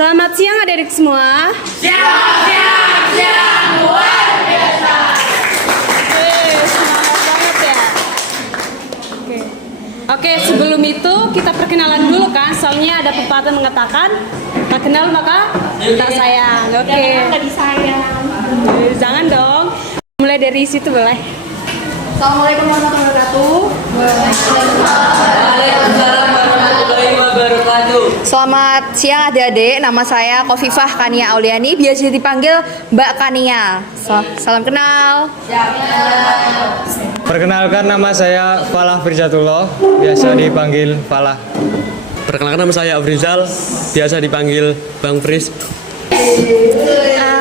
Selamat siang adik-adik semua. Siang, luar biasa. Semangat banget ya. Oke, sebelum itu kita perkenalan dulu kan. Soalnya ada pepatah mengatakan tak kenal maka tak sayang. Oke. Jangan disayang. Jangan dong. Mulai dari situ boleh. Assalamualaikum warahmatullahi wabarakatuh. Waalaikumsalam warahmatullahi wabarakatuh. Selamat siang adik-adik, nama saya Kofifah Kania Auliani, biasa dipanggil Mbak Kania. Salam kenal. Perkenalkan, nama saya Falah Firzatullah, biasa dipanggil Falah. Perkenalkan, nama saya Afrizal, biasa dipanggil Bang Fris.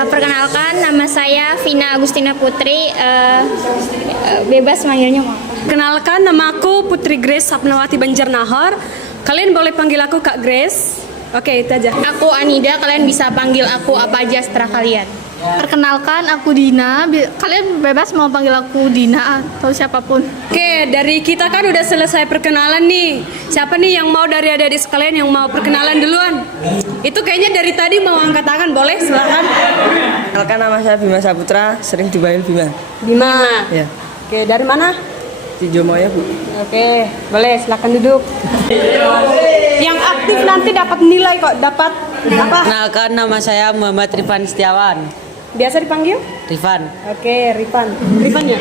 Perkenalkan, nama saya Vina Agustina Putri, bebas manggilnya mau. Kenalkan, nama aku Putri Grace Sapnawati Banjarnahor. Kalian boleh panggil aku Kak Grace. Oke, itu aja. Aku Anida, kalian bisa panggil aku apa aja setelah kalian. Perkenalkan, aku Dina. Kalian bebas mau panggil aku Dina atau siapapun. Oke, dari kita kan udah selesai perkenalan nih. Siapa nih yang mau dari adik-adik sekalian yang mau perkenalan duluan? Itu kayaknya dari tadi mau angkat tangan, boleh silahkan. Perkenalkan, nama saya Bima Saputra, sering dipanggil Bima. Bima. Ya, Oke, dari mana? di Jomoya, Bu. Oke, boleh silakan duduk. Yang aktif nanti dapat nilai kok, dapat apa? Perkenalkan, nama saya Muhammad Rifan Setiawan. Biasa dipanggil? Rifan. Oke, Rifan. Rifan ya?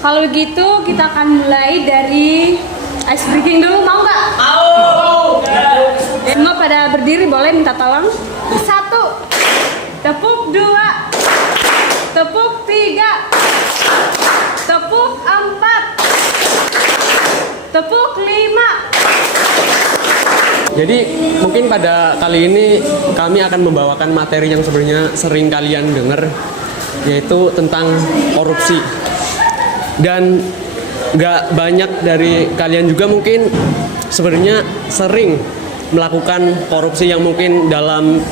Kalau gitu kita akan mulai dari ice breaking dulu, mau nggak? Mau. Semua pada berdiri, boleh minta tolong? 1, tepuk 2, tepuk 3, tepuk 4, tepuk 5. Jadi mungkin pada kali ini kami akan membawakan materi yang sebenarnya sering kalian dengar, yaitu tentang korupsi. Dan nggak banyak dari kalian juga mungkin sebenarnya sering melakukan korupsi yang mungkin dalam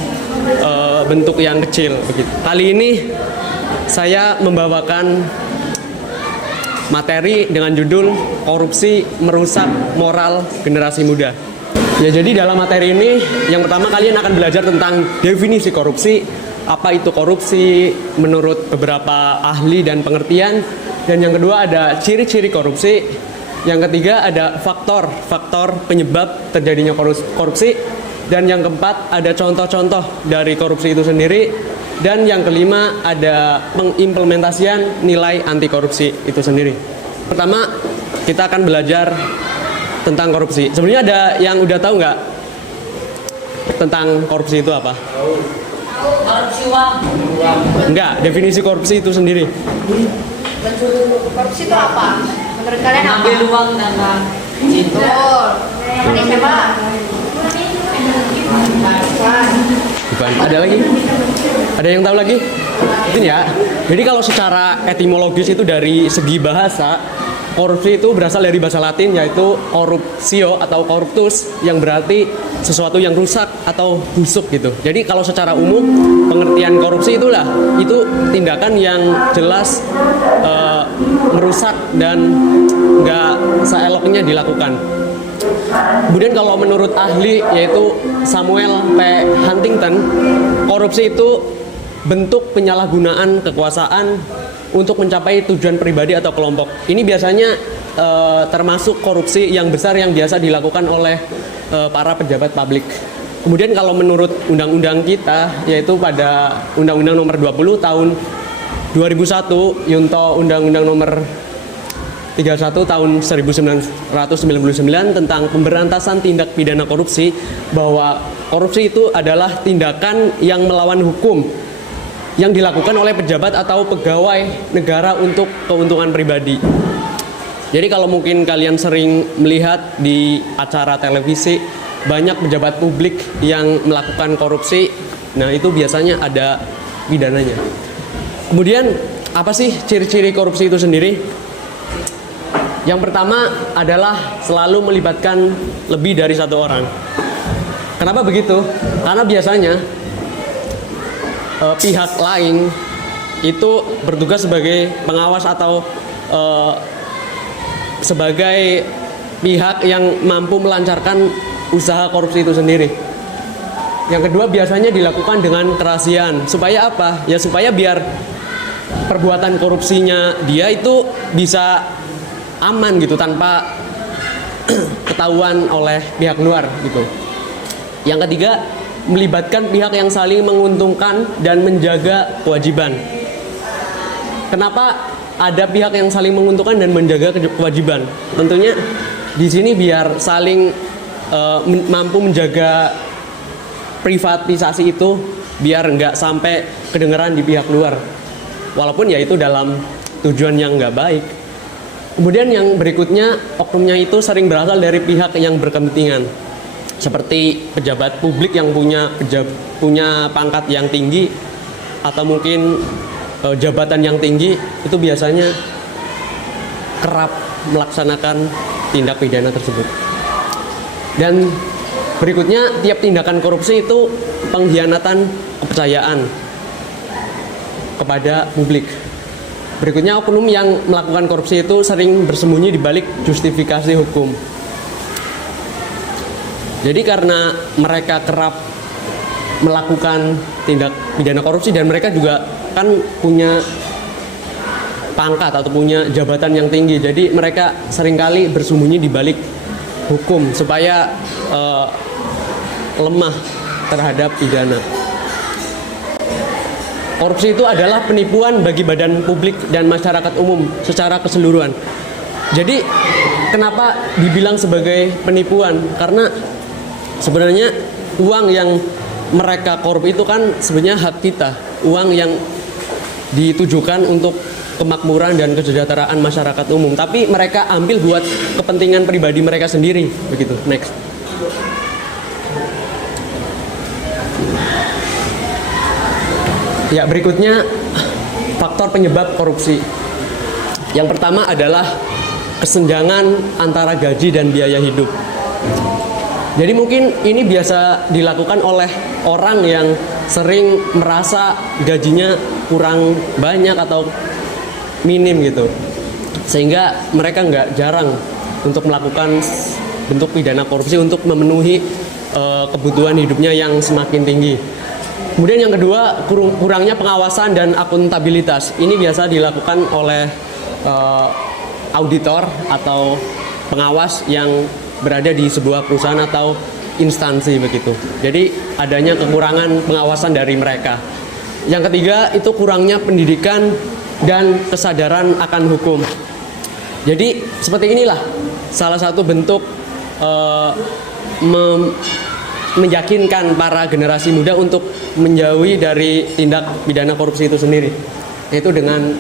bentuk yang kecil begitu. Kali ini saya membawakan materi dengan judul korupsi merusak moral generasi muda. Ya, jadi dalam materi ini yang pertama kalian akan belajar tentang definisi korupsi, apa itu korupsi menurut beberapa ahli dan pengertian, dan yang kedua ada ciri-ciri korupsi, yang ketiga ada faktor penyebab terjadinya korupsi, dan yang keempat ada contoh-contoh dari korupsi itu sendiri, dan yang kelima ada pengimplementasian nilai anti korupsi itu sendiri. Pertama, kita akan belajar tentang korupsi. Sebenarnya ada yang udah tahu nggak tentang korupsi itu apa? Korupsi uang. Enggak, definisi korupsi itu sendiri. Korupsi itu apa? Menurut kalian apa? Ambil uang dan itu. Ini siapa? Bukan. Ada lagi? Ada yang tahu lagi? Itu ya. Jadi kalau secara etimologis itu dari segi bahasa, korupsi itu berasal dari bahasa Latin yaitu corruptio atau corruptus, yang berarti sesuatu yang rusak atau busuk gitu. Jadi kalau secara umum pengertian korupsi itu tindakan yang jelas merusak dan nggak seeloknya dilakukan. Kemudian kalau menurut ahli yaitu Samuel P. Huntington, korupsi itu bentuk penyalahgunaan kekuasaan untuk mencapai tujuan pribadi atau kelompok. Ini biasanya termasuk korupsi yang besar yang biasa dilakukan oleh para pejabat publik. Kemudian kalau menurut undang-undang kita, yaitu pada Undang-Undang Nomor 20 Tahun 2001, Yunto Undang-Undang Nomor 31 Tahun 1999 tentang pemberantasan tindak pidana korupsi, bahwa korupsi itu adalah tindakan yang melawan hukum yang dilakukan oleh pejabat atau pegawai negara untuk keuntungan pribadi. Jadi kalau mungkin kalian sering melihat di acara televisi banyak pejabat publik yang melakukan korupsi, nah itu biasanya ada pidananya. Kemudian apa sih ciri-ciri korupsi itu sendiri? Yang pertama adalah selalu melibatkan lebih dari satu orang. Kenapa begitu? Karena biasanya pihak lain itu bertugas sebagai pengawas atau sebagai pihak yang mampu melancarkan usaha korupsi itu sendiri. Yang kedua biasanya dilakukan dengan kerahasiaan. Supaya apa? Ya supaya biar perbuatan korupsinya dia itu bisa aman gitu tanpa ketahuan oleh pihak luar gitu. Yang ketiga, melibatkan pihak yang saling menguntungkan dan menjaga kewajiban. Kenapa ada pihak yang saling menguntungkan dan menjaga kewajiban? Tentunya di sini biar saling mampu menjaga privatisasi itu, biar nggak sampai kedengeran di pihak luar. Walaupun ya itu dalam tujuan yang nggak baik. Kemudian yang berikutnya, oknumnya itu sering berasal dari pihak yang berkepentingan, seperti pejabat publik yang punya pangkat yang tinggi atau mungkin jabatan yang tinggi, itu biasanya kerap melaksanakan tindak pidana tersebut. Dan berikutnya, tiap tindakan korupsi itu pengkhianatan kepercayaan kepada publik. Berikutnya, oknum yang melakukan korupsi itu sering bersembunyi di balik justifikasi hukum. Jadi karena mereka kerap melakukan tindak pidana korupsi dan mereka juga kan punya pangkat atau punya jabatan yang tinggi, jadi mereka seringkali bersembunyi di balik hukum supaya lemah terhadap pidana. Korupsi itu adalah penipuan bagi badan publik dan masyarakat umum secara keseluruhan. Jadi kenapa dibilang sebagai penipuan? Karena sebenarnya uang yang mereka korup itu kan sebenarnya hak kita, uang yang ditujukan untuk kemakmuran dan kesejahteraan masyarakat umum, tapi mereka ambil buat kepentingan pribadi mereka sendiri, begitu. Next. Ya, berikutnya faktor penyebab korupsi. Yang pertama adalah kesenjangan antara gaji dan biaya hidup. Jadi mungkin ini biasa dilakukan oleh orang yang sering merasa gajinya kurang banyak atau minim gitu, sehingga mereka nggak jarang untuk melakukan bentuk pidana korupsi untuk memenuhi kebutuhan hidupnya yang semakin tinggi. Kemudian yang kedua, kurangnya pengawasan dan akuntabilitas. Ini biasa dilakukan oleh auditor atau pengawas yang berada di sebuah perusahaan atau instansi begitu. Jadi adanya kekurangan pengawasan dari mereka. Yang ketiga itu kurangnya pendidikan dan kesadaran akan hukum. Jadi seperti inilah salah satu bentuk meyakinkan para generasi muda untuk menjauhi dari tindak pidana korupsi itu sendiri, yaitu dengan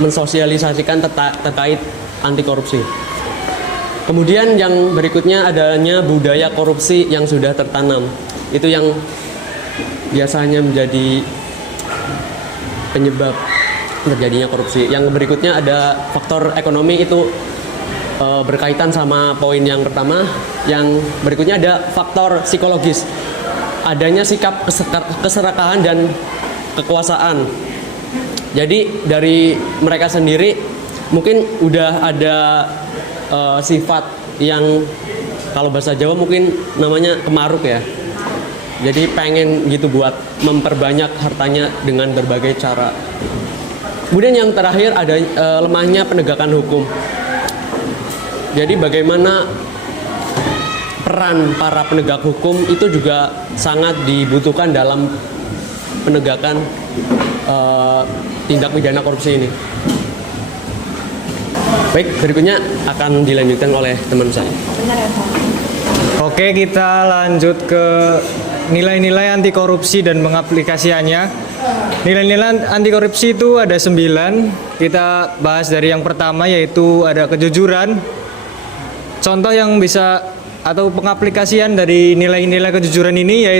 mensosialisasikan terkait anti korupsi. Kemudian yang berikutnya adanya budaya korupsi yang sudah tertanam. Itu yang biasanya menjadi penyebab terjadinya korupsi. Yang berikutnya ada faktor ekonomi, itu berkaitan sama poin yang pertama. Yang berikutnya ada faktor psikologis. Adanya sikap keserakahan dan kekuasaan. Jadi dari mereka sendiri mungkin udah ada sifat yang kalau bahasa Jawa mungkin namanya kemaruk ya. Jadi pengen gitu buat memperbanyak hartanya dengan berbagai cara. Kemudian yang terakhir ada lemahnya penegakan hukum. Jadi bagaimana peran para penegak hukum itu juga sangat dibutuhkan dalam penegakan tindak pidana korupsi ini. Baik, berikutnya akan dilanjutkan oleh teman saya. Oke, kita lanjut ke nilai-nilai anti korupsi dan pengaplikasiannya. Nilai-nilai anti korupsi itu ada 9. Kita bahas dari yang pertama, yaitu ada kejujuran. Contoh yang bisa atau pengaplikasian dari nilai-nilai kejujuran ini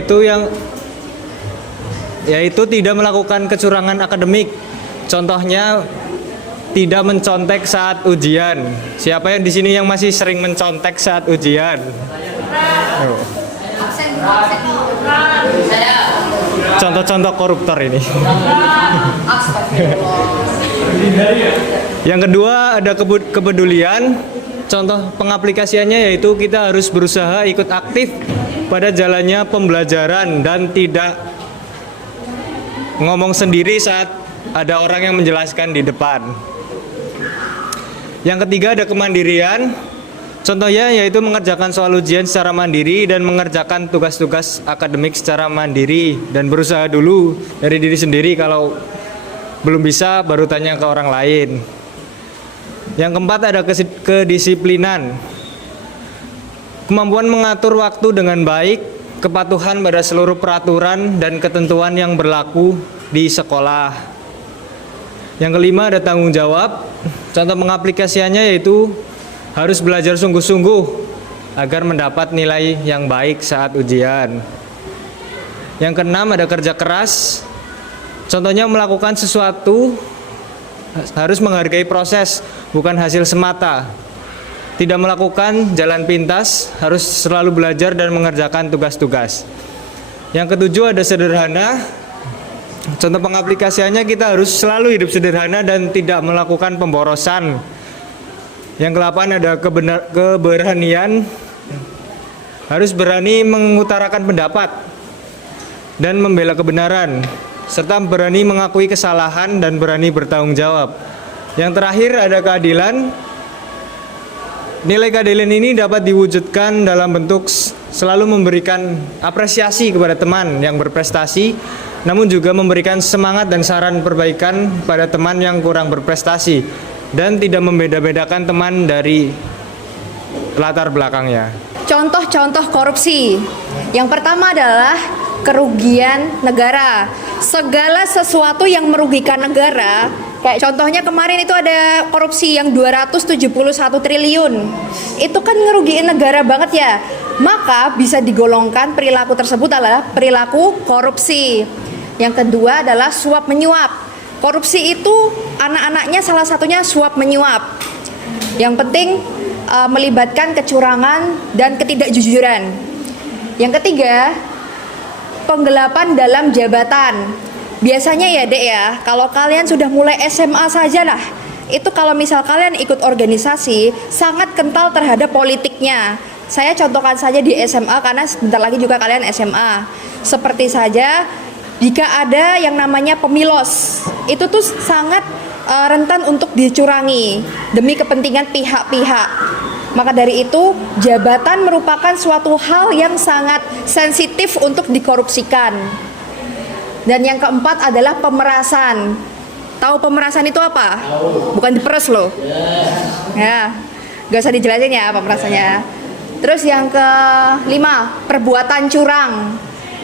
yaitu tidak melakukan kecurangan akademik. Contohnya tidak mencontek saat ujian. Siapa yang di sini yang masih sering mencontek saat ujian? Contoh-contoh koruptor ini. Yang kedua ada kepedulian. contoh pengaplikasiannya yaitu kita harus berusaha ikut aktif pada jalannya pembelajaran dan tidak ngomong sendiri saat ada orang yang menjelaskan di depan. Yang ketiga ada kemandirian. Contohnya yaitu mengerjakan soal ujian secara mandiri dan mengerjakan tugas-tugas akademik secara mandiri dan berusaha dulu dari diri sendiri, kalau belum bisa baru tanya ke orang lain. Yang keempat ada kedisiplinan. Kemampuan mengatur waktu dengan baik, kepatuhan pada seluruh peraturan dan ketentuan yang berlaku di sekolah. Yang kelima ada tanggung jawab. Contoh pengaplikasiannya yaitu harus belajar sungguh-sungguh agar mendapat nilai yang baik saat ujian. Yang keenam ada kerja keras. Contohnya melakukan sesuatu harus menghargai proses, bukan hasil semata. Tidak melakukan jalan pintas, harus selalu belajar dan mengerjakan tugas-tugas. Yang ketujuh ada sederhana. Contoh pengaplikasiannya kita harus selalu hidup sederhana dan tidak melakukan pemborosan. Yang ke-8 ada keberanian. Harus berani mengutarakan pendapat dan membela kebenaran, serta berani mengakui kesalahan dan berani bertanggung jawab. Yang terakhir ada keadilan. Nilai keadilan ini dapat diwujudkan dalam bentuk selalu memberikan apresiasi kepada teman yang berprestasi, namun juga memberikan semangat dan saran perbaikan pada teman yang kurang berprestasi, dan tidak membeda-bedakan teman dari latar belakangnya. Contoh-contoh korupsi. Yang pertama adalah kerugian negara. Segala sesuatu yang merugikan negara, kayak contohnya kemarin itu ada korupsi yang 271 triliun. Itu kan ngerugiin negara banget ya. Maka bisa digolongkan perilaku tersebut adalah perilaku korupsi. Yang kedua adalah suap menyuap. Korupsi itu anak-anaknya salah satunya suap menyuap. Yang penting melibatkan kecurangan dan ketidakjujuran. Yang ketiga, penggelapan dalam jabatan. Biasanya ya Dek ya, kalau kalian sudah mulai SMA saja lah, itu kalau misal kalian ikut organisasi sangat kental terhadap politiknya. Saya contohkan saja di SMA karena sebentar lagi juga kalian SMA. Seperti saja jika ada yang namanya pemilos, itu tuh sangat rentan untuk dicurangi demi kepentingan pihak-pihak. Maka dari itu, jabatan merupakan suatu hal yang sangat sensitif untuk dikorupsikan. Dan yang keempat adalah pemerasan. Tahu pemerasan itu apa? Bukan diperes loh. Ya, gak usah dijelasin ya pemerasannya. Terus yang kelima, perbuatan curang.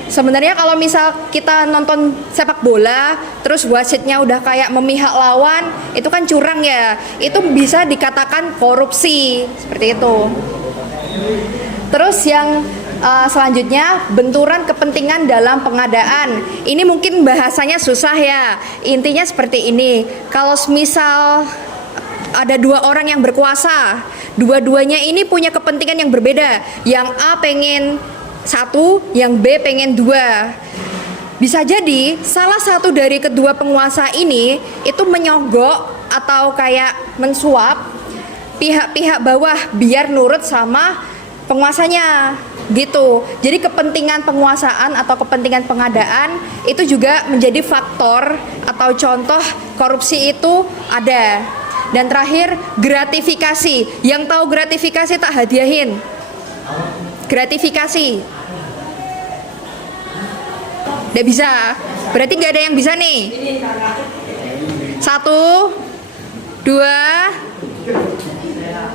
Sebenarnya kalau misal kita nonton sepak bola, terus wasitnya udah kayak memihak lawan, itu kan curang ya. Itu bisa dikatakan korupsi, seperti itu. Terus yang selanjutnya, benturan kepentingan dalam pengadaan. Ini mungkin bahasanya susah ya. Intinya seperti ini. Kalau misal ada dua orang yang berkuasa, dua-duanya ini punya kepentingan yang berbeda. Yang A pengen satu, yang B pengen dua. Bisa jadi salah satu dari kedua penguasa ini itu menyogok atau kayak mensuap pihak-pihak bawah biar nurut sama penguasanya gitu. Jadi kepentingan penguasaan atau kepentingan pengadaan itu juga menjadi faktor atau contoh korupsi itu ada. Dan terakhir, gratifikasi. Yang tahu gratifikasi tak hadiahin. Gratifikasi. Nggak bisa. Berarti nggak ada yang bisa nih. 1, 2,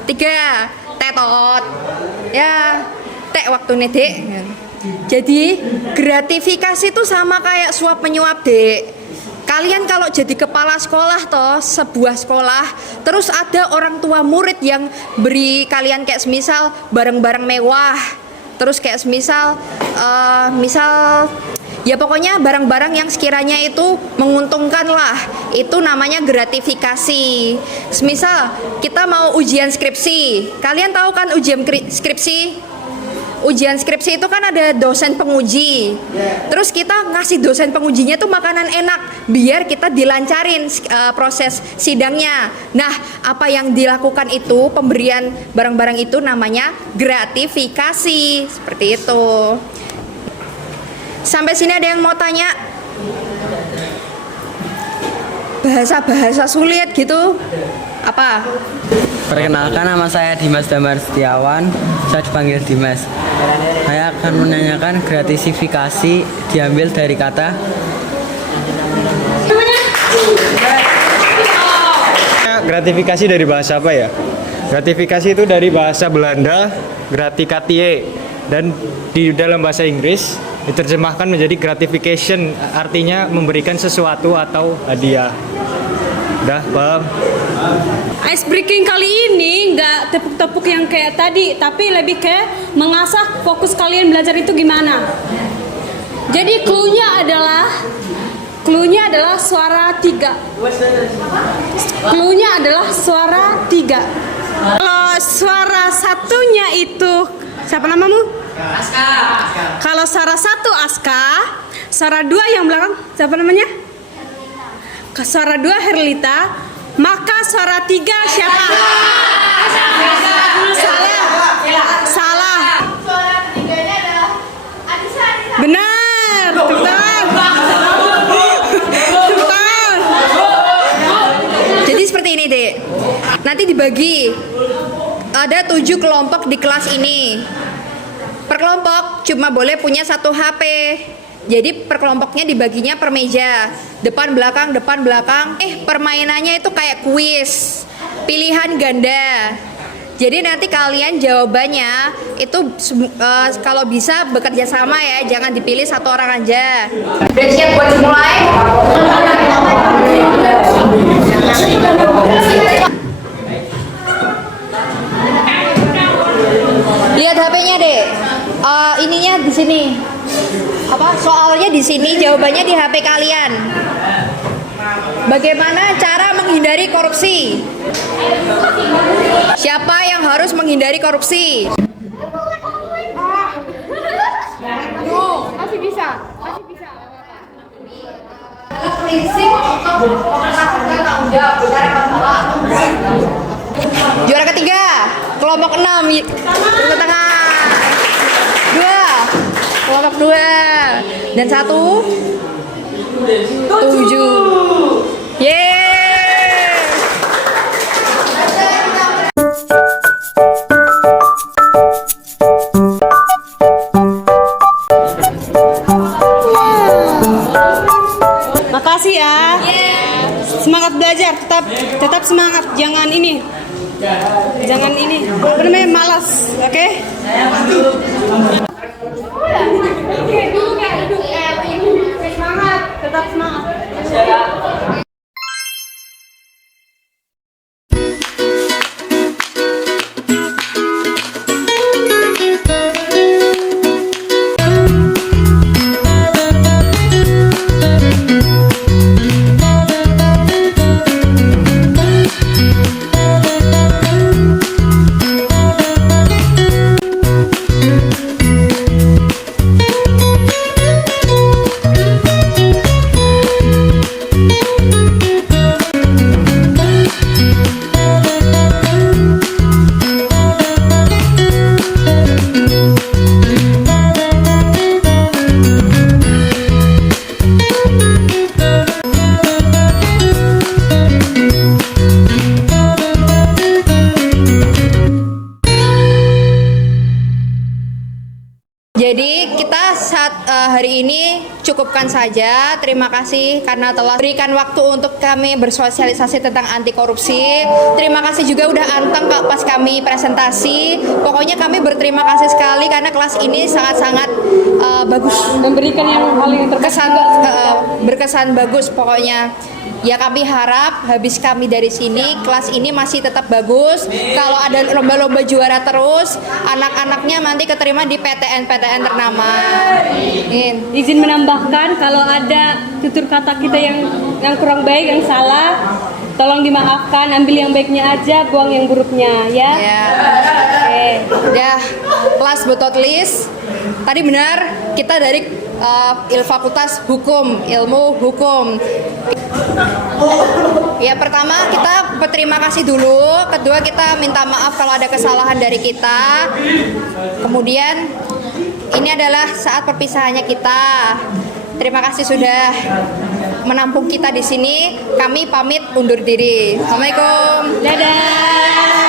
3. Tetot. Ya, tek waktu nih Dek. Jadi gratifikasi itu sama kayak suap menyuap Dek. Kalian kalau jadi kepala sekolah toh, sebuah sekolah, terus ada orang tua murid yang beri kalian kayak semisal barang-barang mewah, terus kayak semisal misal ya pokoknya barang-barang yang sekiranya itu menguntungkan lah, itu namanya gratifikasi. Semisal kita mau ujian skripsi, kalian tahu kan ujian skripsi? ujian skripsi itu kan ada dosen penguji. Terus kita ngasih dosen pengujinya tuh makanan enak biar kita dilancarin proses sidangnya. Nah, apa yang dilakukan itu, pemberian barang-barang itu namanya gratifikasi. Seperti itu. Sampai sini ada yang mau tanya? Bahasa-bahasa sulit gitu? Apa? Perkenalkan, nama saya Dimas Damar Setiawan. Saya dipanggil Dimas. Saya akan menanyakan gratifikasi diambil dari kata Gratifikasi dari bahasa apa ya? Gratifikasi itu dari bahasa Belanda, gratikatieë, dan di dalam bahasa Inggris diterjemahkan menjadi gratification, artinya memberikan sesuatu atau hadiah. Udah paham? Ice breaking kali ini nggak tepuk-tepuk yang kayak tadi, tapi lebih kayak mengasah fokus kalian belajar itu gimana. Jadi clue-nya adalah suara 3. Clue-nya adalah suara 3. Kalau suara satunya itu siapa namamu? Aska. Kalau suara 1 Aska, suara 2 yang belakang siapa namanya? Suara 2 Herlita, maka suara 3 siapa? Salah. Suara ketiganya adalah Anissa. Benar. Tepuk tangan. Tepuk tangan. Jadi seperti ini, Dek. Nanti dibagi. Ada 7 kelompok di kelas ini. Per kelompok cuma boleh punya 1 HP. Jadi per kelompoknya dibaginya per meja. Depan belakang. Permainannya itu kayak kuis. Pilihan ganda. Jadi nanti kalian jawabannya itu kalau bisa bekerja sama ya, jangan dipilih 1 orang aja. Udah siap buat dimulai? Lihat HP-nya, Dek. Ininya di sini. Soalnya di sini, jawabannya di HP kalian. Bagaimana cara menghindari korupsi? Siapa yang harus menghindari korupsi? Masih bisa. Prinsip untuk memenangkan tanggung jawab, benar atau salah? Juara ketiga, kelompok 6. Tepuk tangan. 2, kelompok 2, dan 1, 7. Yeay. Makasih ya. Semangat belajar, tetap semangat. Jangan ini. Apa namanya, malas, oke? Semangat, tetap semangat. Jadi kita hari ini cukupkan saja. Terima kasih karena telah berikan waktu untuk kami bersosialisasi tentang anti korupsi. Terima kasih juga udah anteng Kak pas kami presentasi. Pokoknya kami berterima kasih sekali karena kelas ini sangat-sangat bagus, Memberikan yang paling berkesan bagus pokoknya. Ya kami harap habis kami dari sini kelas ini masih tetap bagus. Kalau ada lomba-lomba juara terus, anak-anaknya nanti keterima di PTN-PTN ternama. Izin menambahkan kalau ada tutur kata kita yang kurang baik, yang salah, tolong dimaafkan, ambil yang baiknya aja, buang yang buruknya ya. Ya. Oke. Ya, kelas last but not least, tadi benar kita dari Fakultas Hukum, Ilmu Hukum. Ya, pertama kita berterima kasih dulu, kedua kita minta maaf kalau ada kesalahan dari kita. Kemudian ini adalah saat perpisahannya kita. Terima kasih sudah menampung kita di sini. Kami pamit undur diri. Assalamualaikum. Dadah.